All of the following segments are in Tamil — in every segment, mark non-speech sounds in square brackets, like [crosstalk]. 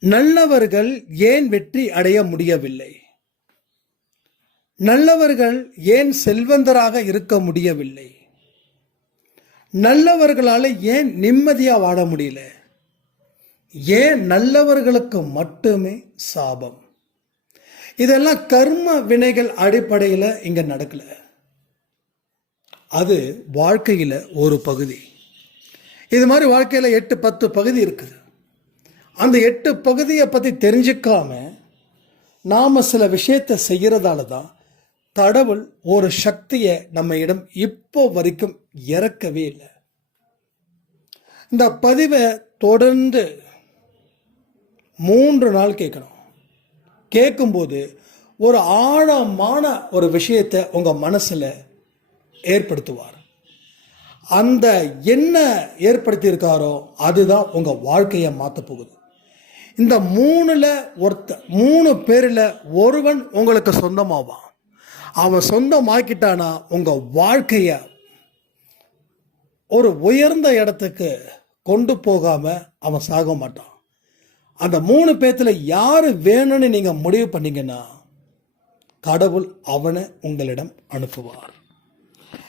நல்லவர்கள் ஏன் வெற்றி அடைய முடியவில்லை? நல்லவர்கள் ஏன் செல்வந்தராக இருக்க முடியவில்லை? நல்லவர்களால் ஏன் நிம்மதியா வாழ முடியல? ஏன் நல்லவர்களுக்கு மட்டுமே சாபம்? இதெல்லாம் கர்ம வினைகள் அடிப்படையில் இங்க நடக்கல. அது வாழ்க்கையில ஒரு பகுதி. இது மாதிரி வாழ்க்கையில் எட்டு பத்து பகுதி இருக்குது. அந்த எட்டு பகுதியை பற்றி தெரிஞ்சுக்காம நாம் சில விஷயத்தை செய்கிறதால தான் கடவுள் ஒரு சக்தியை நம்ம இடம் இப்போ வரைக்கும் இறக்கவே இல்லை. இந்த பதிவை தொடர்ந்து மூன்று நாள் கேட்கணும். கேட்கும்போது ஒரு ஆழமான ஒரு விஷயத்தை உங்கள் மனசில் ஏற்படுத்துவார். அந்த என்ன ஏற்படுத்தியிருக்காரோ அதுதான் உங்கள் வாழ்க்கையை மாற்ற போகுது. இந்த மூணில் ஒருத்த மூணு பேரில் ஒருவன் உங்களுக்கு சொந்தமாவான். அவன் சொந்தமாக்கிட்டானா உங்கள் வாழ்க்கையை ஒரு உயர்ந்த இடத்துக்கு கொண்டு போகாமல் அவன் சாக மாட்டான். அந்த மூணு பேர்த்தில் யார் வேணும்னு நீங்கள் முடிவு பண்ணீங்கன்னா கடவுள் அவனை உங்களிடம் அனுப்புவார்.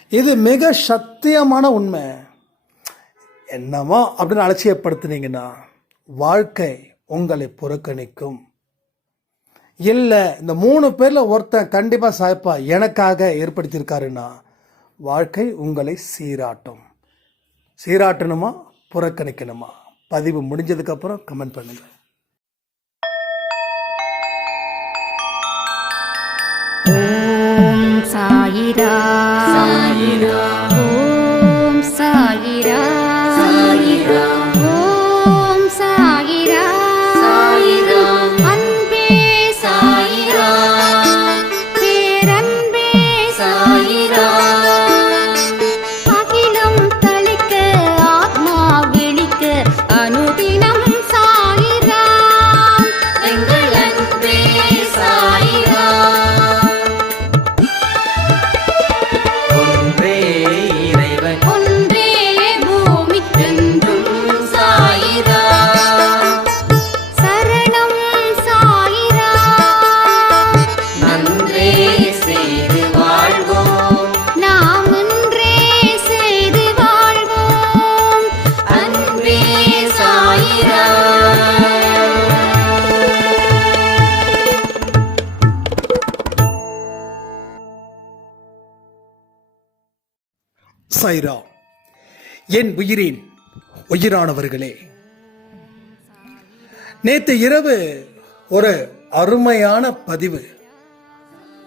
இது மிக சத்தியமான உண்மை. என்னமோ அப்படின்னு அலட்சியப்படுத்துனீங்கன்னா வாழ்க்கை உங்களை புறக்கணிக்கும். இல்லை இந்த மூணு பேரில் ஒருத்தன் கண்டிப்பாக சாய்ப்பா எனக்காக ஏற்படுத்தியிருக்காருன்னா வாழ்க்கை உங்களை சீராட்டும். சீராட்டணுமா புறக்கணிக்கணுமா? பதிவு முடிஞ்சதுக்கப்புறம் கமெண்ட் பண்ணுங்கள் ஓம் சாயிரா. சாயிரா. ஓம் சாயிரா. என் உயிரின் உயிரானவர்களே. நேற்று இரவு ஒரு அருமையான பதிவு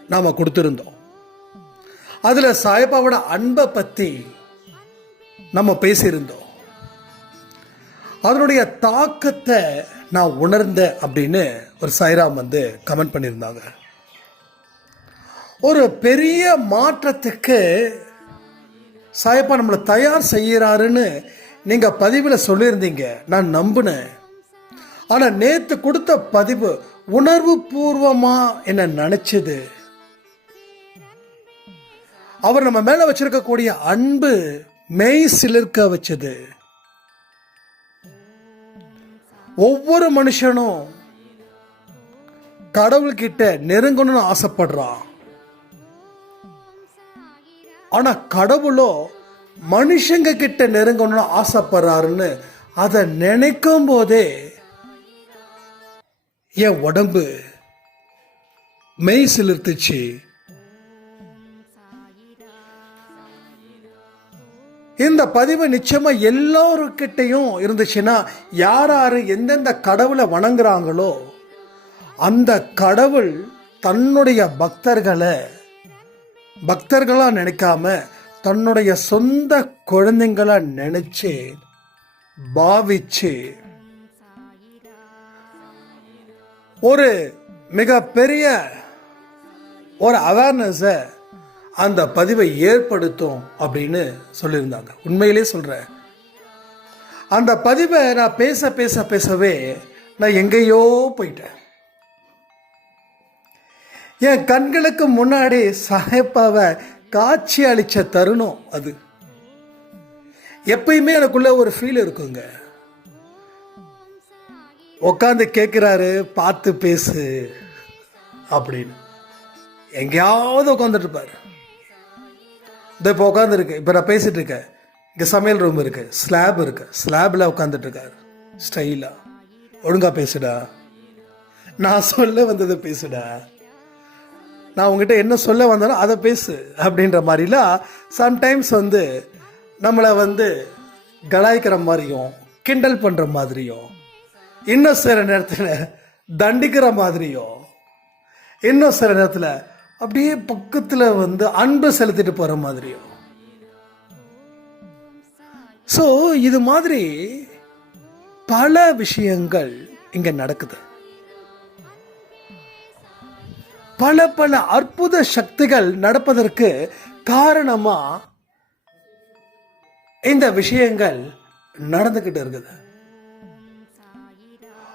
நாம கொடுத்திருந்தோம். அதுல சாய்பாவோட அன்பை பத்தி நம்ம பேசியிருந்தோம். அதனுடைய தாக்கத்தை நான் உணர்ந்தேன் அப்படின்னு ஒரு சாய்ராம் வந்து கமெண்ட் பண்ணியிருந்தாங்க. ஒரு பெரிய மாற்றத்துக்கு சாயப்பா நம்மளை தயார் செய்கிறாருன்னு நீங்கள் பதிவில் சொல்லியிருந்தீங்க. நான் நம்பினேன். ஆனால் நேற்று கொடுத்த பதிவு உணர்வு பூர்வமாக என்ன நினைச்சது? அவர் நம்ம மேலே வச்சிருக்கக்கூடிய அன்பு மெய் சிலிர்க்க வச்சது. ஒவ்வொரு மனுஷனும் கடவுள்கிட்ட நெருங்கணும்னு ஆசைப்படுறான். ஆனா கடவுளோ மனுஷங்க கிட்ட நெருங்கணும்னு ஆசைப்படுறாருன்னு அதை நினைக்கும் போதே என் உடம்பு மெய் சிலிர்த்துச்சு. இந்த பதிவு நிச்சயமா எல்லாருக்கிட்டையும் இருந்துச்சுன்னா யார் யாரு எந்தெந்த கடவுளை வணங்குறாங்களோ அந்த கடவுள் தன்னுடைய பக்தர்களை பக்தர்களாக நினைக்காம தன்னுடைய சொந்த குழந்தைங்களா நினைச்சு பாவிச்சு ஒரு மிகப்பெரிய ஒரு அவேர்னஸை அந்த பதிவை ஏற்படுத்தும் அப்படின்னு சொல்லியிருந்தாங்க. உண்மையிலே சொல்கிறேன் அந்த பதிவை நான் பேச பேச பேசவே நான் எங்கேயோ போயிட்டேன். என் கண்களுக்கு முன்னாடி சாயப்பாவை காட்சி அளிச்ச தருணம் அது. எப்பயுமே எனக்குள்ள ஒரு ஃபீல் இருக்குங்க. உட்காந்து கேட்குறாரு பார்த்து பேசு அப்படின்னு. எங்கேயாவது உட்காந்துட்டு இருப்பார். இந்த இப்போ உட்காந்துருக்கு இப்போ நான் பேசிட்டு இருக்கேன். இங்கே சமையல் ரூம் இருக்கு ஸ்லாப் இருக்கு. ஸ்லாபில் உட்காந்துட்டு இருக்காரு. ஸ்டைலாக ஒழுங்கா பேசுடா. நான் சொல்ல வந்ததை பேசுடா. நான் உங்ககிட்ட என்ன சொல்ல வந்தாலும் அதை பேசு அப்படின்ற மாதிரிலாம் சம்டைம்ஸ் வந்து நம்மளை வந்து கலாய்க்கிற மாதிரியும் கிண்டல் பண்ணுற மாதிரியும் இன்னும் சில நேரத்தில் தண்டிக்கிற மாதிரியும் இன்னும் சில நேரத்தில் அப்படியே பக்கத்தில் வந்து அன்பு செலுத்திட்டு போகிற மாதிரியும். ஸோ இது மாதிரி பல விஷயங்கள் இங்கே நடக்குது. பல பல அற்புத சக்திகள் நடப்பதற்கு காரணமா இந்த விஷயங்கள் நடந்துகிட்டு இருக்குது.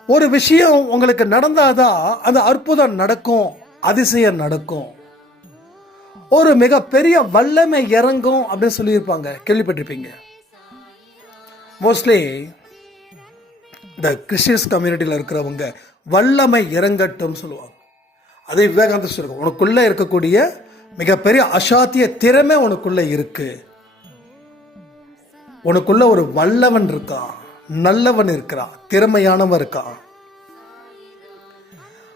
ஒரு விஷயம் உங்களுக்கு நடந்தாதான் அந்த அற்புதம் நடக்கும் அதிசயம் நடக்கும். ஒரு மிகப்பெரிய வல்லமை இறங்கும் அப்படின்னு சொல்லியிருப்பாங்க. கேள்விப்பட்டிருப்பீங்க. மோஸ்ட்லி இந்த கிறிஸ்டியன்ஸ் கம்யூனிட்டியில் இருக்கிறவங்க வல்லமை இறங்கட்டும் சொல்லுவாங்க. அதே விவேகானந்தர் சொல்லுங்க உனக்குள்ளே இருக்கக்கூடிய மிகப்பெரிய அசாத்திய திறமை உனக்குள்ளே இருக்கு. உனக்குள்ள ஒரு வல்லவன் இருக்கான் நல்லவன் இருக்கிறான் திறமையானவன் இருக்கான்.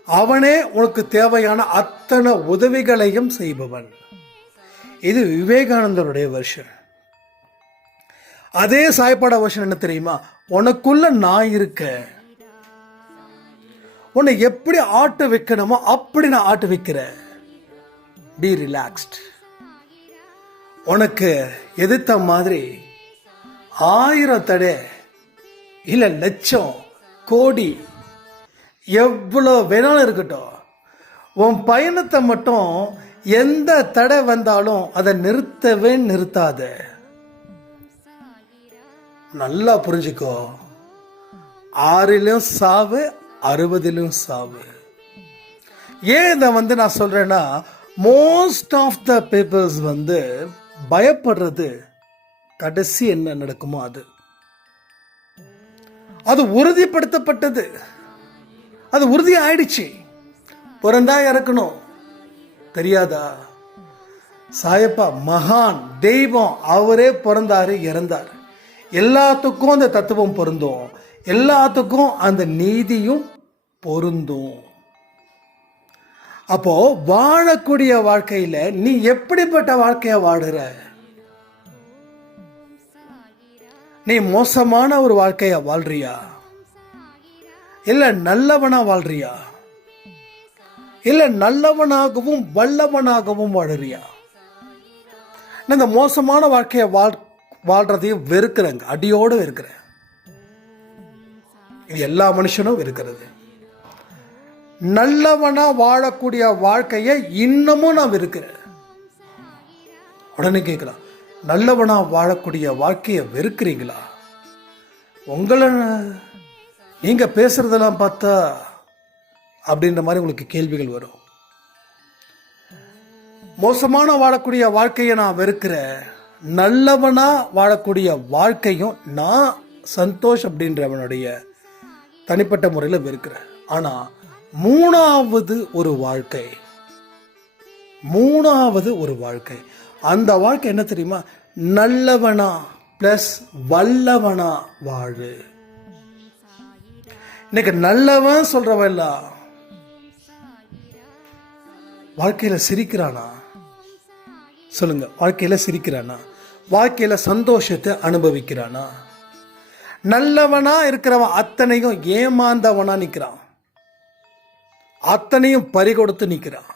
அவனே உனக்கு தேவையான அத்தனை உதவிகளையும் செய்பவன். இது விவேகானந்தருடைய வருஷன் அதே சாய்ப்பாட வருஷன் என்ன தெரியுமா? உனக்குள்ள நான் இருக்கேன். உன்னை எப்படி ஆட்டு வைக்கணுமோ அப்படி நான் ஆட்டு வைக்கிறேன். பி ரிலாக்ஸ்ட் உனக்கு எதிர்த்த மாதிரி ஆயிரம் தடை இல்லை லட்சம் கோடி எவ்வளோ வேணாலும் இருக்கட்டும். உன் பயணத்தை மட்டும் எந்த தடை வந்தாலும் அதை நிறுத்தவே நிறுத்தாத. நல்லா புரிஞ்சுக்கோ. ஆறிலும் சாவு அறுபதிலும் சாவு. ஏன் இதை வந்து நான் சொல்றேன்னா மோஸ்ட் ஆஃப் த பீப்புள்ஸ் வந்து பயப்படுறது கடைசி என்ன நடக்குமோ அது. அது உறுதிப்படுத்தப்பட்டது. அது உறுதி ஆயிடுச்சு பிறந்தா இறக்கணும். தெரியாதா? சாயப்பா மகான் தெய்வம் அவரே பிறந்தாரு இறந்தார். எல்லாத்துக்கும் அந்த தத்துவம் பொருந்தும். எல்லாத்துக்கும் அந்த நீதியும் பொருந்தும். அப்போ வாழக்கூடிய வாழ்க்கையில நீ எப்படிப்பட்ட வாழ்க்கைய வாடுற நீ மோசமான ஒரு வாழ்க்கைய வாழ்றியா? இல்ல நல்லவனா வாழ்றியா? இல்ல நல்லவனாகவும் வல்லவனாகவும் வாழுறியா? இந்த மோசமான வாழ்க்கையை வாழ் வாழ்றதையும் வெறுக்கிறேங்க. அடியோடு வெறுக்கிறேன். இது எல்லா மனுஷனும் இருக்கிறது நல்லவனா வாழக்கூடிய வாழ்க்கையை இன்னமும் நான் வெறுக்கிறேன் உடனே கேட்கலாம் நல்லவனா வாழக்கூடிய வாழ்க்கையை வெறுக்கிறீங்களா? உங்களை நீங்க பேசுறதெல்லாம் பார்த்தா அப்படின்ற மாதிரி உங்களுக்கு கேள்விகள் வரும். மோசமான வாழக்கூடிய வாழ்க்கையை நான் வெறுக்கிறேன் நல்லவனா வாழக்கூடிய வாழ்க்கையும் நான் சந்தோஷ் அப்படின்றவனுடைய தனிப்பட்ட முறையில் வெறுக்கிறேன். ஆனால் மூணாவது ஒரு வாழ்க்கை. மூணாவது ஒரு வாழ்க்கை. அந்த வாழ்க்கை என்ன தெரியுமா? நல்லவனா ப்ளஸ் வல்லவனா வாழு. இன்னைக்கு நல்லவன் சொல்றவன் வாழ்க்கையில சிரிக்கிறானா? சொல்லுங்க வாழ்க்கையில சிரிக்கிறானா? வாழ்க்கையில சந்தோஷத்தை அனுபவிக்கிறானா? நல்லவனா இருக்கிறவன் அத்தனையும் ஏமாந்தவனா நிற்கிறான் அத்தனையும் பறிகொடுத்து நிற்கிறான்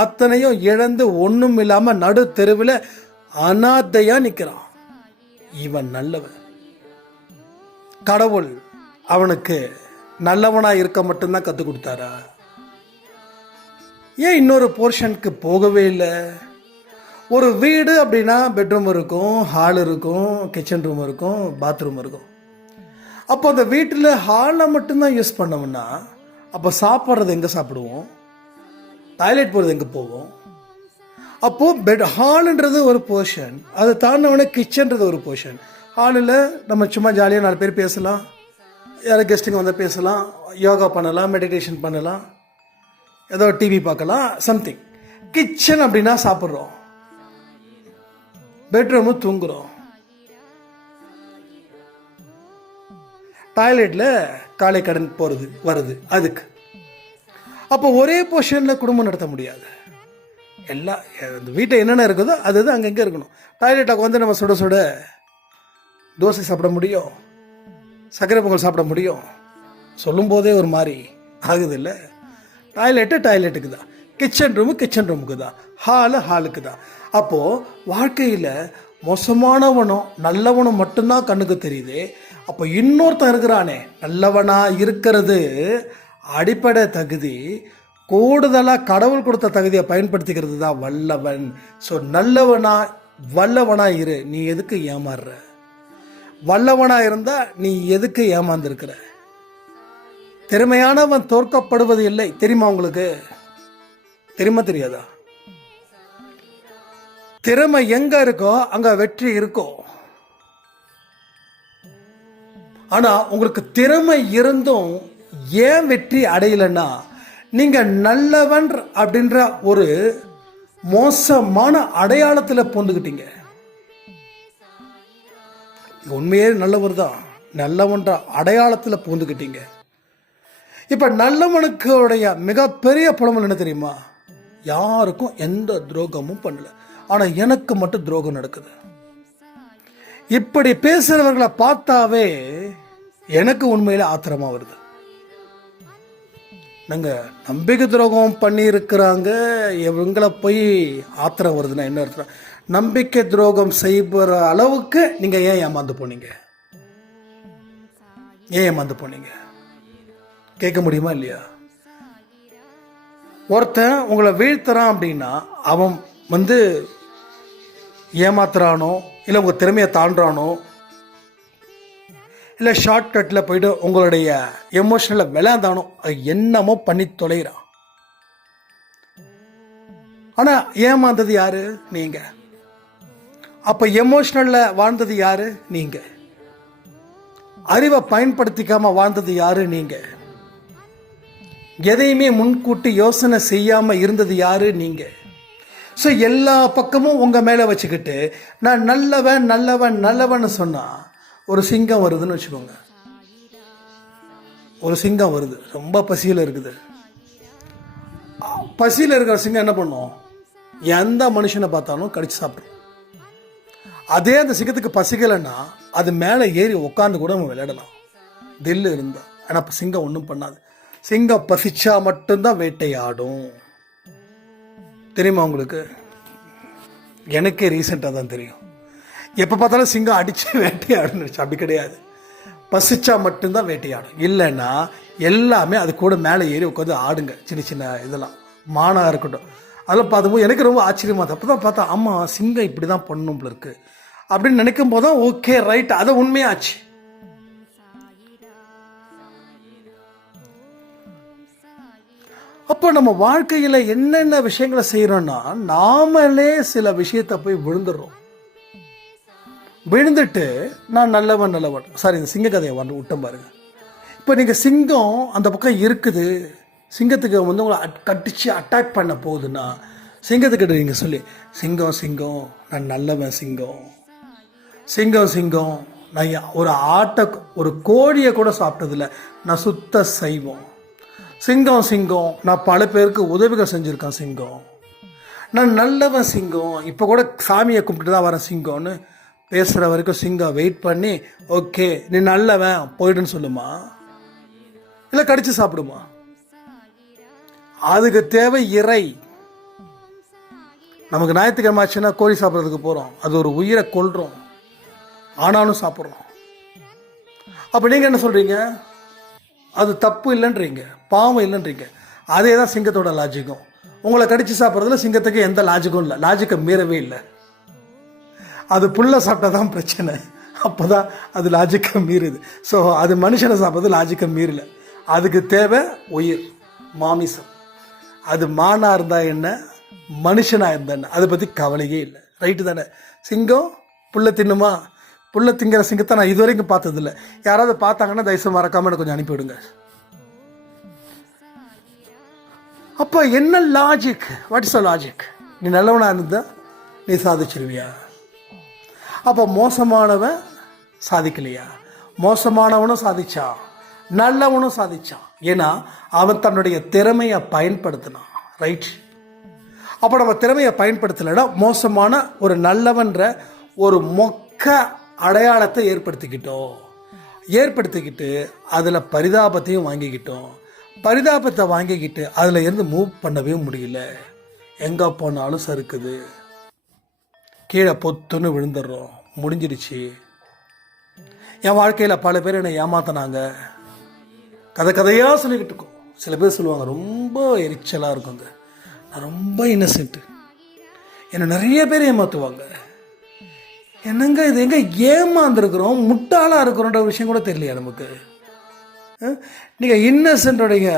அத்தனையும் இழந்து ஒன்றும் இல்லாமல் நடு தெருவில் அனாதையா நிற்கிறான் இவன் நல்லவன். கடவுள் அவனுக்கு நல்லவனாக இருக்க மட்டும்தான் கற்றுக் கொடுத்தாரா? ஏன் இன்னொரு போர்ஷனுக்கு போகவே இல்லை? ஒரு வீடு அப்படின்னா பெட்ரூம் இருக்கும் ஹால் இருக்கும் கிச்சன் ரூம் இருக்கும் பாத்ரூம் இருக்கும். அப்போ அந்த வீட்டில் ஹாலை மட்டும்தான் யூஸ் பண்ணோம்னா அப்போ சாப்பிட்றது எங்கே சாப்பிடுவோம்? டாய்லெட் போகிறது எங்கே போவோம்? அப்போது பெட் ஹாலுன்றது ஒரு போர்ஷன் அதை தாண்டினவொடனே கிச்சன்றது ஒரு போர்ஷன் ஹாலில் நம்ம சும்மா ஜாலியாக நாலு பேர் பேசலாம். யாரும் கெஸ்ட்டுங்க வந்தால் பேசலாம். யோகா பண்ணலாம் மெடிடேஷன் பண்ணலாம். ஏதோ டிவி பார்க்கலாம் சம்திங் கிச்சன் அப்படின்னா சாப்பிட்றோம். பெட்ரூமு தூங்குறோம். டாய்லெட்டில் காலை கடன் போகிறது வருது அதுக்கு. அப்போ ஒரே பொசிஷனில் குடும்பம் நடத்த முடியாது. எல்லா இந்த வீட்டை என்னென்ன இருக்குதோ அது அது அங்கங்கே இருக்கணும். டாய்லெட்டாக வந்து நம்ம சுட சுட தோசை சாப்பிட முடியும். சர்க்கரை பொங்கல் சாப்பிட முடியும். சொல்லும்போதே ஒரு மாதிரி ஆகுது இல்லை டாய்லெட்டு டாய்லெட்டுக்கு தான். கிச்சன் ரூமு கிச்சன் ரூமுக்கு தான். ஹாலு ஹாலுக்கு தான். அப்போது வாழ்க்கையில் மோசமானவனும் நல்லவனும் மட்டும்தான் கண்ணுக்கு தெரியுது. அப்போ இன்னொருத்தன் இருக்கிறானே நல்லவனாக இருக்கிறது. அடிப்படை தகுதி கூடுதலாக கடவுள் கொடுத்த தகுதியை பயன்படுத்திக்கிறது தான் வல்லவன். ஸோ நல்லவனா வல்லவனா இரு நீ எதுக்கு ஏமாறுற? வல்லவனா இருந்தா நீ எதுக்கு ஏமாந்துருக்கிற? திறமையானவன் தோற்கப்படுவது இல்லை. தெரியுமா உங்களுக்கு? தெரியுமா தெரியாதா? திறமை எங்க இருக்கோ அங்க வெற்றி இருக்கும் ஆனால் உங்களுக்கு திறமை இருந்தும் ஏன் வெற்றி அடையலைன்னா நீங்கள் நல்லவன் அப்படின்ற ஒரு மோசமான அடையாளத்தில் பொந்துக்கிட்டீங்க உண்மையே நல்லவர் தான் நல்லவன்ற அடையாளத்தில் பூந்துக்கிட்டீங்க இப்போ நல்லவனுக்குடைய மிகப்பெரிய புலமல் என்ன தெரியுமா? யாருக்கும் எந்த துரோகமும் பண்ணல. ஆனால் எனக்கு மட்டும் துரோகம் நடக்குது. இப்படி பேசுறவர்களை பார்த்தாவே எனக்கு உண்மையில ஆத்திரமா வருது. நாங்க நம்பிக்கை துரோகம் பண்ணியிருக்கிறாங்க. இவங்களை போய் ஆத்திரம் வருதுன்னா என்ன அர்த்தம்? நம்பிக்கை துரோகம் செய்கிற அளவுக்கு நீங்க ஏன் ஏமாந்து போனீங்க? ஏன் ஏமாந்து போனீங்க? கேட்க முடியுமா இல்லையா? ஒருத்தன் உங்களை வீழ்த்துறான் அப்படின்னா அவன் வந்து ஏமாத்துறானோ இல்லை உங்கள் திறமையை தாண்டுறானோ? இல்லை ஷார்ட்கட்டில் போயிட்டு உங்களுடைய எமோஷனில் விளையாண்டானோ? அது என்னமோ பண்ணி தொலைகிறான் ஆனால் ஏமாந்தது யாரு? நீங்கள் அப்போ எமோஷனலில் வாழ்ந்தது யாரு? நீங்கள் அறிவை பயன்படுத்திக்காம வாழ்ந்தது யாரு? நீங்கள் எதையுமே முன்கூட்டி யோசனை செய்யாமல் இருந்தது யாரு? நீங்கள் ஸோ எல்லா பக்கமும் உங்கள் மேலே வச்சுக்கிட்டு நான் நல்லவன் நல்லவன் நல்லவன்னு சொன்னால் ஒரு சிங்கம் வருதுன்னு வச்சுக்கோங்க. ஒரு சிங்கம் வருது. ரொம்ப பசியில் இருக்குது. பசியில் இருக்கிற சிங்கம் என்ன பண்ணும்? எந்த மனுஷனை பார்த்தாலும் கடிச்சு சாப்பிடும். அதே அந்த சிங்கத்துக்கு பசிக்கலைன்னா அது மேலே ஏறி உட்காந்து கூட நம்ம விளையாடலாம். தில்லு இருந்தால் ஆனால் இப்போ சிங்கம் ஒன்றும் பண்ணாது. சிங்கம் பசிச்சா மட்டும்தான் வேட்டையாடும். தெரியுமா உங்களுக்கு? எனக்கே ரீசெண்டாக தான் தெரியும். எப்போ பார்த்தாலும் சிங்கம் அடித்து [laughs] வேட்டையாடுன்னு அப்படி கிடையாது. பசிச்சா மட்டும்தான் வேட்டையாடும். இல்லைன்னா எல்லாமே அது கூட மேலே ஏறி உட்காந்து ஆடுங்க சின்ன சின்ன இதெல்லாம். மானாக இருக்கட்டும். அதெல்லாம் பார்க்கும்போது எனக்கு ரொம்ப ஆச்சரியமாக இருந்தது அப்போ தான் பார்த்தா ஆமாம் சிங்கம் இப்படி தான் பண்ணணும் இருக்குது அப்படின்னு நினைக்கும் போது தான் ஓகே ரைட் அது உண்மையாச்சு. அப்போ நம்ம வாழ்க்கையில் என்னென்ன விஷயங்களை செய்கிறோன்னா நாமளே சில விஷயத்தை போய் விழுந்துடுறோம். விழுந்துட்டு நான் நல்லவன் நல்லவன். சாரி இந்த சிங்க கதையை வந்து விட்டம் பாருங்க. இப்போ நீங்கள் சிங்கம் அந்த பக்கம் இருக்குது. சிங்கத்துக்கு வந்து உங்களை அட்- கட்டிச்சு அட்டாக் பண்ண போகுதுன்னா சிங்கத்துக்கிட்ட நீங்கள் சொல்லி சிங்கம் சிங்கம் நான் நல்லவன் சிங்கம். சிங்கம் சிங்கம் நான் ஒரு ஆட்டை ஒரு கோழியை கூட சாப்பிட்டதில்ல. நான் சுத்த சைவம். சிங்கம் சிங்கம். நான் பல பேருக்கு உதவிகள் செஞ்சுருக்கேன் சிங்கம். நான் நல்லவன் சிங்கம். இப்போ கூட சாமியை கும்பிட்டு தான் வரேன் சிங்கம்னு பேசுகிற வரைக்கும் சிங்கம் வெயிட் பண்ணி ஓகே நீ நல்லவன் போயிடுன்னு சொல்லுமா? இல்லை கடிச்சு சாப்பிடுமா? அதுக்கு தேவை இறை. நமக்கு ஞாயிற்றுக்கிழமை ஆச்சுன்னா கோழி சாப்பிட்றதுக்கு போகிறோம் அது ஒரு உயிரை கொள்கிறோம் ஆனாலும் சாப்பிட்றோம். அப்போ நீங்கள் என்ன சொல்கிறீங்க அது தப்பு இல்லைன்றீங்க. பாவம் இல்லைன்றீங்க. அதே தான் சிங்கத்தோட லாஜிக்கும் உங்களை கடிச்சு சாப்பிட்றதுல சிங்கத்துக்கு எந்த லாஜிக்கும் இல்லை. லாஜிக்கை மீறவே இல்லை. அது புல்லை சாப்பிட்டா தான் பிரச்சனை. அப்போ தான் அது லாஜிக்கை மீறுது. ஸோ அது மனுஷனை சாப்பிட்றது லாஜிக்கை மீறல. அதுக்கு தேவை உயிர் மாமிசம். அது மானா இருந்தால் என்ன? மனுஷனாக இருந்தா என்ன? அதை பற்றி கவலையே இல்லை. ரைட்டு தானே? சிங்கம் புல்லை தின்னுமா? புல்ல திங்கிற சிங்கத்தை நான் இது வரைக்கும் பார்த்ததில்ல. யாராவது பார்த்தாங்கன்னா தயவுசெய்து மறக்காமல் எனக்கு கொஞ்சம் அனுப்பிவிடுங்க. அப்போ என்ன logic what is a logic நீ நல்லவனாக இருந்தால் நீ சாதிச்சிருவியா? அப்போ மோசமானவன் சாதிக்கலையா? மோசமானவனும் சாதிச்சான். நல்லவனும் சாதிச்சான். ஏன்னா அவன் தன்னுடைய திறமையை பயன்படுத்தினான். ரைட் அப்போ நம்ம திறமையை பயன்படுத்தலைன்னா மோசமான ஒரு நல்லவன்ற ஒரு மொக்க அடையாளத்தை ஏற்படுத்திக்கிட்டோம். ஏற்படுத்திக்கிட்டு அதில் பரிதாபத்தையும் வாங்கிக்கிட்டோம். பரிதாபத்தை வாங்கிக்கிட்டு அதில் இருந்து மூவ் பண்ணவே முடியல. எங்கே போனாலும் சறுக்குது. கீழே பொத்துன்னு விழுந்துடுறோம். முடிஞ்சிடுச்சு. என் வாழ்க்கையில் பல பேர் என்னை ஏமாத்தினாங்க. கதை கதையாக சொல்லிக்கிட்டு இருக்கோம். சில பேர் சொல்லுவாங்க ரொம்ப எரிச்சலாக இருக்குங்க. நான் ரொம்ப இன்னசென்ட்டு என்னை நிறைய பேர் ஏமாற்றுவாங்க என்னங்க இது? எங்கே ஏமாந்துருக்குறோம்? முட்டாளாக இருக்கிறோன்ற விஷயம் கூட தெரியலையா நமக்கு? நீங்கள் நீங்க இன்னசென்டோடைய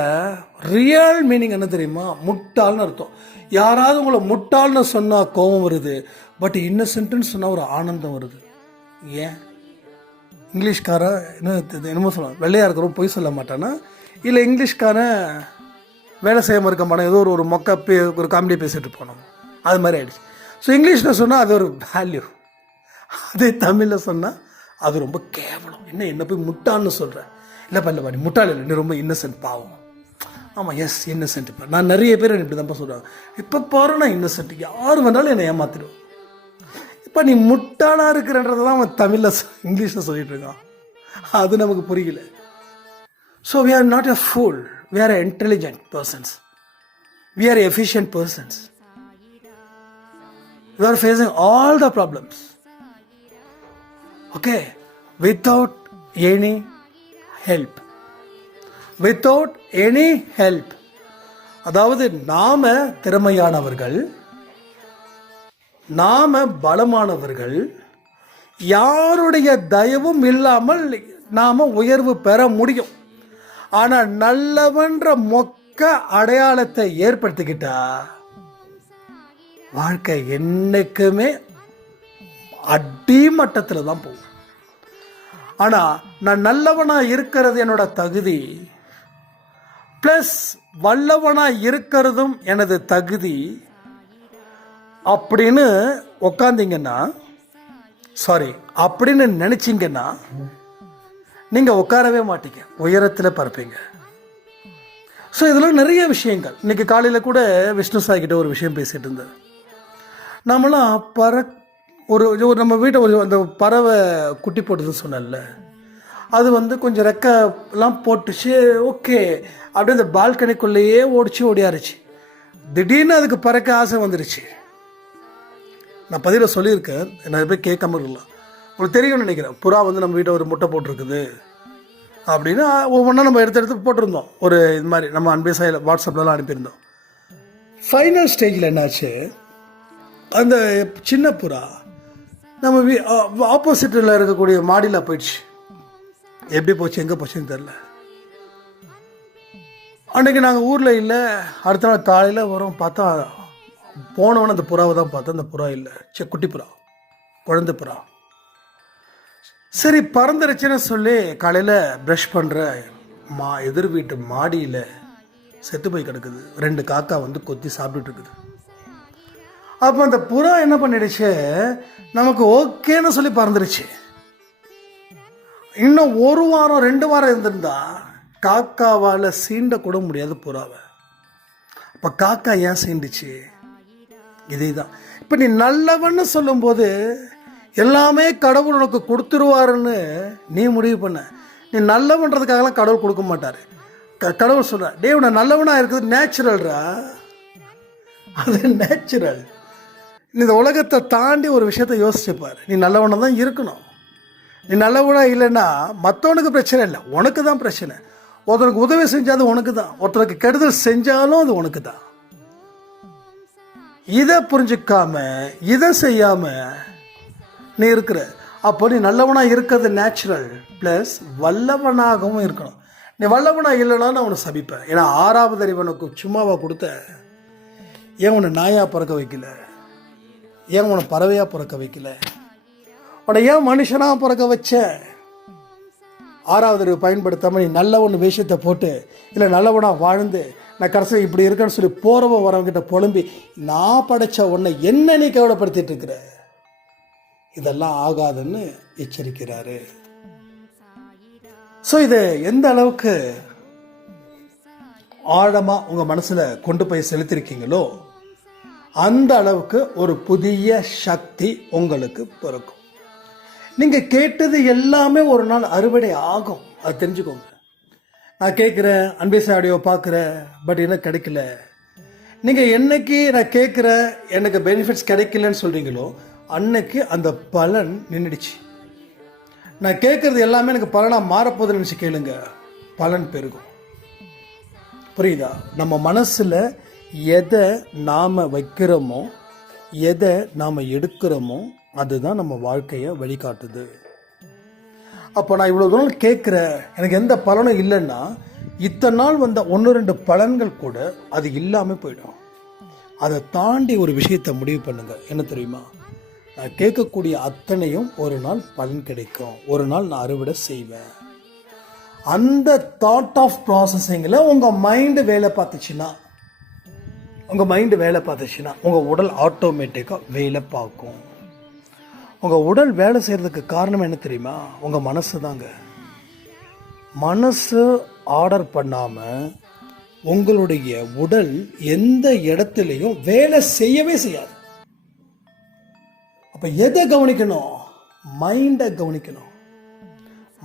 ரியல் மீனிங் என்ன தெரியுமா? முட்டாள்னு அர்த்தம். யாராவது உங்களை முட்டாள்னு சொன்னால் கோபம் வருது. பட் இன்னசென்ட்னு சொன்னால் ஒரு ஆனந்தம் வருது. ஏன்? இங்கிலீஷ்காரன் என்ன என்னமோ சொல்லலாம் வெள்ளையாக இருக்கிறவங்க பொய் சொல்ல மாட்டானா? இல்லை இங்கிலீஷ்காரன் வேலை செய்யாமல் இருக்க மாட்டோம் ஏதோ ஒரு ஒரு மொக்க பே ஒரு காமெடி பேசிட்டு போனோம். அது மாதிரி ஆயிடுச்சு. ஸோ இங்கிலீஷில் சொன்னால் அது ஒரு வேல்யூ அதே தமிழில் சொன்னால் அது ரொம்ப கேவலம். என்ன என்ன போய் முட்டான்னு சொல்கிறேன் இல்லைப்பா இல்லைப்பா நீ முட்டாள் இல்லை நீ ரொம்ப இன்னசென்ட் பாவம். ஆமாம் எஸ் இன்னசென்ட் இப்போ நான் நிறைய பேர் இப்படி தான்ப்பா சொல்கிறாங்க இப்போ பாரு நான் இன்னசென்ட் யார் வந்தாலும் என்னை ஏமாத்திடுவோம் இப்போ நீ முட்டாளாக இருக்கிறன்றதை தான் அவன் தமிழில் இங்கிலீஷில் சொல்லிட்டு இருக்கான். அது நமக்கு புரியல. So we are not a fool we are intelligent persons we are efficient persons we are facing all the problems okay without any help without any help அதாவது நாம திறமையானவர்கள் நாம பலமானவர்கள் யாருடைய தயவும் இல்லாமல் நாம உயர்வு பெற முடியும். ஆனா நல்லவன்ற மொக்க அடையாளத்தை ஏற்படுத்திக்கிட்டா வாழ்க்கை என்னைக்குமே அடிமட்டத்தில் தான் போகும். ஆனால் நான் நல்லவனாக இருக்கிறது என்னோட தகுதி. ப்ளஸ் வல்லவனாக இருக்கிறதும் எனது தகுதி. அப்படின்னு உக்காந்தீங்கன்னா சாரி அப்படின்னு நினச்சிங்கன்னா நீங்கள் உட்காரவே மாட்டீங்க. உயரத்தில் பறப்பீங்க. ஸோ இதில் நிறைய விஷயங்கள். இன்றைக்கி காலையில் கூட விஷ்ணு சாய்கிட்ட ஒரு விஷயம் பேசிகிட்டு இருந்தேன் நம்மளாம் பற ஒரு ஒரு நம்ம வீட்டை ஒரு அந்த பறவை குட்டி போட்டதுன்னு சொன்னேன்ல. அது வந்து கொஞ்சம் ரெக்கெல்லாம் போட்டுச்சு ஓகே. அப்படியே அந்த பால்கனிக்குள்ளேயே ஓடிச்சு ஓடியாருச்சு. திடீர்னு அதுக்கு பறக்க ஆசை வந்துருச்சு. நான் பதிவில் சொல்லியிருக்கேன் நிறைய பேர் கேட்காம இருக்கலாம். உங்களுக்கு தெரியும்னு நினைக்கிறேன் புறா வந்து நம்ம வீட்டை ஒரு முட்டை போட்டிருக்குது. அப்படின்னு ஒவ்வொன்றா நம்ம எடுத்து எடுத்து போட்டிருந்தோம். ஒரு இது மாதிரி நம்ம அன்பே சாயில் வாட்ஸ்அப்லலாம் அனுப்பியிருந்தோம். ஃபைனல் ஸ்டேஜில் என்னாச்சு? அந்த சின்ன புறா நம்ம வீ ஆப்போசிட்டில் இருக்கக்கூடிய மாடியில் போயிடுச்சு. எப்படி போச்சு எங்கே போச்சுன்னு தெரில அன்றைக்கி நாங்கள் ஊரில் இல்லை. அடுத்த நாள் காலையில் வரோம் பார்த்தா போனவன அந்த புறாவை தான் பார்த்தேன். அந்த புறா இல்லை. சே குட்டி புறா. குழந்தை புறா. சரி பறந்துருச்சுன்னு சொல்லி காலையில் ப்ரஷ் பண்ணுற மா எதிர் வீட்டு மாடியில் செத்து போய் கிடக்குது. ரெண்டு காக்கா வந்து கொத்தி சாப்பிட்டுட்டு இருக்குது. அப்போ அந்த புறா என்ன பண்ணிடுச்சு? நமக்கு ஓகேன்னு சொல்லி பறந்துடுச்சு. இன்னும் ஒரு வாரம் ரெண்டு வாரம் இருந்திருந்தா காக்காவால் சீண்ட கூட முடியாது புறாவை. அப்போ காக்கா ஏன் சீண்டுச்சு? இதே தான் இப்போ நீ நல்லவன்னு சொல்லும்போது எல்லாமே கடவுள் உனக்கு கொடுத்துருவாருன்னு நீ முடிவு பண்ண. நீ நல்லவன்றதுக்காகலாம் கடவுள் கொடுக்க மாட்டார். க கடவுள் சொல்கிறார் டே உன்னை நல்லவனாக இருக்குது நேச்சுரல்ரா அது நேச்சுரல் நீ இந்த உலகத்தை தாண்டி ஒரு விஷயத்த யோசிச்சுப்பார் நீ நல்லவனாக தான் இருக்கணும். நீ நல்லவனாக இல்லைன்னா மற்றவனுக்கு பிரச்சனை இல்லை. உனக்கு தான் பிரச்சனை. ஒருத்தனுக்கு உதவி செஞ்சால் உனக்கு தான். ஒருத்தனுக்கு கெடுதல் செஞ்சாலும் அது உனக்கு தான். இதை புரிஞ்சுக்காம இதை செய்யாம நீ இருக்கிற. அப்போ நீ நல்லவனாக இருக்கிறது நேச்சுரல் ப்ளஸ் வல்லவனாகவும் இருக்கணும். நீ வல்லவனா இல்லைனா நான் உன்னை சபிப்பேன். ஏன்னா ஆறாவது அறிவனுக்கு சும்மாவா கொடுத்த. ஏன் உன்னை நாயாக பிறக்க வைக்கல? ஏன் உன்னை பறவையாக பிறக்க வைக்கல? உன்னை ஏன் மனுஷனாக பிறக்க வச்ச? ஆறாவது பயன்படுத்தாமல் பயன்படுத்தாம நீ நல்ல ஒன்று விஷயத்தை போட்டு இல்லை நல்லவனாக வாழ்ந்து நான் கடைசியில் இப்படி இருக்கேன்னு சொல்லி போகிறவன் வரவங்கிட்ட புலம்பி நான் படைச்ச உன்னை என்ன நீ கவலைப்படுத்திட்டு இருக்கிற? இதெல்லாம் ஆகாதுன்னு எச்சரிக்கிறாரு. ஸோ இது எந்த அளவுக்கு ஆழமாக உங்கள் மனசில் கொண்டு போய் செலுத்திருக்கீங்களோ அந்த அளவுக்கு ஒரு புதிய சக்தி உங்களுக்கு பிறக்கும். நீங்கள் கேட்டது எல்லாமே ஒரு நாள் அறுவடை ஆகும். அது தெரிஞ்சுக்கோங்க. நான் கேட்குறேன் அன்பேச ஆடியோ பார்க்குறேன் பட் எனக்கு கிடைக்கல. நீங்கள் என்னைக்கு நான் கேட்குறேன் எனக்கு பெனிஃபிட்ஸ் கிடைக்கலன்னு சொல்கிறீங்களோ அன்னைக்கு அந்த பலன் நின்றுடுச்சு நான் கேட்குறது எல்லாமே எனக்கு பலனாக மாறப்போகுதுன்னு நினச்சி கேளுங்க. பலன் பெருகும். புரியுதா? நம்ம மனசில் எதை நாம் வைக்கிறோமோ எதை நாம் எடுக்கிறோமோ அதுதான் நம்ம வாழ்க்கையை வழிகாட்டுது. அப்போ நான் இவ்வளோ தூரம் கேட்குறேன் எனக்கு எந்த பலனும் இல்லைன்னா இத்தனை நாள் வந்த ஒன்று ரெண்டு பலன்கள் கூட அது இல்லாமல் போயிடும். அதை தாண்டி ஒரு விஷயத்தை முடிவு பண்ணுங்கள் என்ன தெரியுமா? நான் கேட்கக்கூடிய அத்தனையும் ஒரு நாள் பலன் கிடைக்கும். ஒரு நாள் நான் அறுவடை செய்வேன். அந்த தாட் ஆஃப் ப்ராசஸிங்கில் உங்கள் மைண்டு வேலை பார்த்துச்சுன்னா உங்கள் மைண்டு வேலை பார்த்துச்சுன்னா உங்கள் உடல் ஆட்டோமேட்டிக்காக வேலை பார்க்கும். உங்கள் உடல் வேலை செய்கிறதுக்கு காரணம் என்ன தெரியுமா? உங்கள் மனசு தாங்க. மனசு ஆர்டர் பண்ணாமல் உங்களுடைய உடல் எந்த இடத்துலையும் வேலை செய்யவே செய்யாது. அப்போ எதை கவனிக்கணும்? மைண்டை கவனிக்கணும்.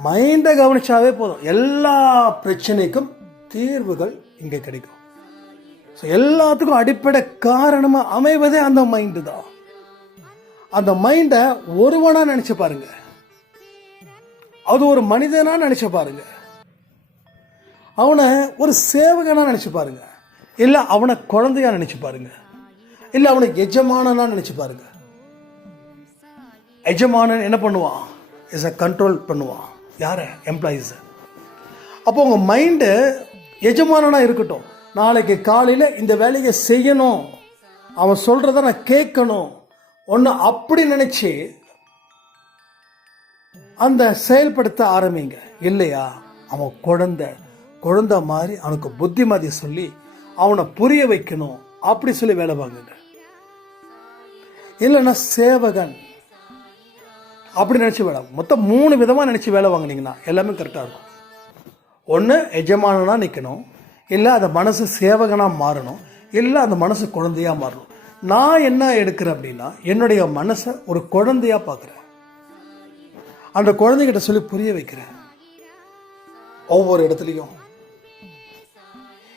மைண்டை கவனிச்சாவே போதும். எல்லா பிரச்சனைக்கும் தீர்வுகள் இங்கே கிடைக்கும். ஸோ எல்லாத்துக்கும் அடிப்படை காரணமாக அமைவதே அந்த மைண்டு தான். அந்த மைண்டை ஒருவனா நினச்சி பாருங்க. அது ஒரு மனிதனா நினச்சி பாருங்க. அவனை ஒரு சேவகனா நினச்சி பாருங்க. இல்லை அவனை குழந்தையா நினச்சி பாருங்க. இல்லை அவனை எஜமானனா நினச்சி பாருங்க. எஜமானன் என்ன பண்ணுவான்? இஸ் அ கண்ட்ரோல் பண்ணுவான். யார? எம்ப்ளாயீஸ் அப்போ உங்கள் மைண்டு எஜமானனா இருக்கட்டும். நாளைக்கு காலையில் இந்த வேலையை செய்யணும். அவன் சொல்கிறத நான் கேட்கணும். ஒன்று அப்படி நினச்சி அந்த செயல்படுத்த ஆரம்பிங்க. இல்லையா? அவன் குழந்த. குழந்தை மாதிரி அவனுக்கு புத்திமதி சொல்லி அவனை புரிய வைக்கணும். அப்படி சொல்லி வேலை வாங்குங்க இல்லைன்னா சேவகன். அப்படி நினச்சி வேலை மொத்தம் மூணு விதமாக நினச்சி வேலை வாங்கினீங்கன்னா எல்லாமே கரெக்டாக இருக்கும். ஒன்று எஜமானனாக நிற்கணும் இல்லை அந்த மனசு சேவகனாக மாறணும். இல்லை அந்த மனசு குழந்தையாக மாறணும். நான் என்ன எடுக்கிறேன் அப்படின்னா என்னுடைய மனசை ஒரு குழந்தையாக பார்க்குறேன். அந்த குழந்தைகிட்ட சொல்லி புரிய வைக்கிறேன். ஒவ்வொரு இடத்துலையும்.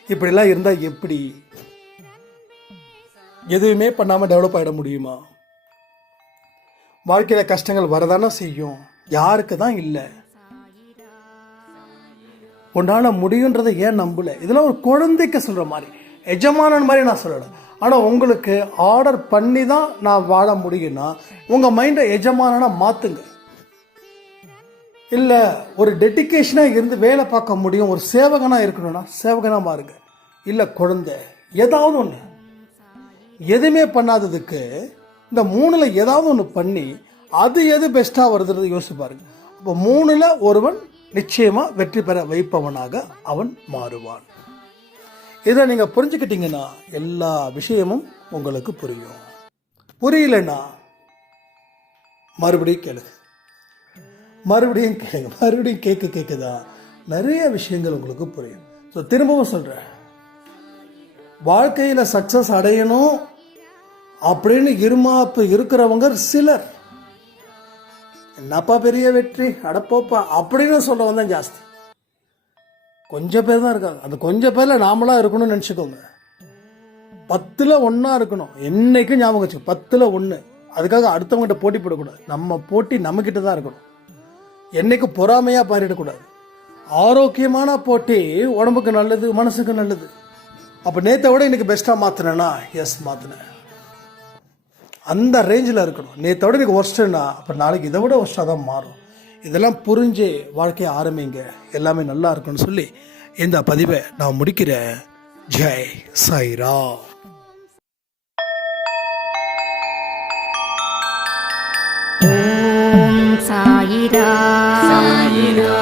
இப்படிலாம் இருந்தால் எப்படி? எதுவுமே பண்ணாமல் டெவலப் ஆகிட முடியுமா? வாழ்க்கையில் கஷ்டங்கள் வரதானே செய்யும். யாருக்கு தான் இல்லை. உன்னால் முடியுன்றதை ஏன் நம்பல? இதெல்லாம் ஒரு குழந்தைக்கு சொல்கிற மாதிரி எஜமானன் மாதிரி நான் சொல்லலை. ஆனால் உங்களுக்கு ஆர்டர் பண்ணி தான் நான் வாழ முடியும்னா உங்கள் மைண்டை எஜமானனாக மாற்றுங்க இல்லை ஒரு டெடிக்கேஷனாக இருந்து வேலை பார்க்க முடியும் ஒரு சேவகனாக இருக்கணும்னா சேவகனாக மாறுங்க. இல்லை குழந்தை ஏதாவது ஒன்று எதுவுமே பண்ணாததுக்கு இந்த மூணில் ஏதாவது ஒன்று பண்ணி அது எது பெஸ்ட்டாக வருதுன்றது யோசிப்பாருங்க அப்போ மூணில் ஒருவன் நிச்சயமாக வெற்றி பெற வைப்பவனாக அவன் மாறுவான். இதை நீங்கள் புரிஞ்சுக்கிட்டீங்கன்னா எல்லா விஷயமும் உங்களுக்கு புரியும். புரியலன்னா மறுபடியும் கேளுங்க. மறுபடியும் கேளுங்க. மறுபடியும் கேட்க கேட்குதான் நிறைய விஷயங்கள் உங்களுக்கு புரியும். ஸோ திரும்பவும் சொல்கிறேன் வாழ்க்கையில் சக்ஸஸ் அடையணும் அப்படின்னு இருமாப்பு இருக்கிறவங்க சிலர். என்னப்பா பெரிய வெற்றி? அடப்போப்பா அப்படின்னு சொல்றவங்க தான் ஜாஸ்தி. கொஞ்சம் பேர் தான் இருக்காங்க. அந்த கொஞ்சம் பேரில் நாமளாக இருக்கணும்னு நினச்சிக்கோங்க. பத்தில் ஒன்றா இருக்கணும். என்னைக்கும் ஞாபகம் வச்சு பத்தில் ஒன்று அதுக்காக அடுத்தவங்ககிட்ட போட்டி போடக்கூடாது. நம்ம போட்டி நம்மக்கிட்ட தான் இருக்கணும். என்னைக்கும் பொறாமையாக பாரிடக்கூடாது ஆரோக்கியமான போட்டி உடம்புக்கு நல்லது மனசுக்கு நல்லது. அப்போ நேற்றை விட இன்றைக்கி பெஸ்ட்டாக மாற்றினேன்னா எஸ் மாற்றினேன் அந்த ரேஞ்சில் இருக்கணும். நேற்றை விட இன்னைக்கு ஒர்ஸ்ட்டுன்னா அப்போ நாளைக்கு இதை விட ஒர்ஸ்ட்டாக தான் மாறும். இதெல்லாம் புரிஞ்சு வாழ்க்கையை ஆரம்பிங்க. எல்லாமே நல்லா இருக்கும்னு சொல்லி இந்த பதிவை நான் முடிக்கிறேன். ஜெய் சாய்ரா ஓம் சாயிரா சாயிரா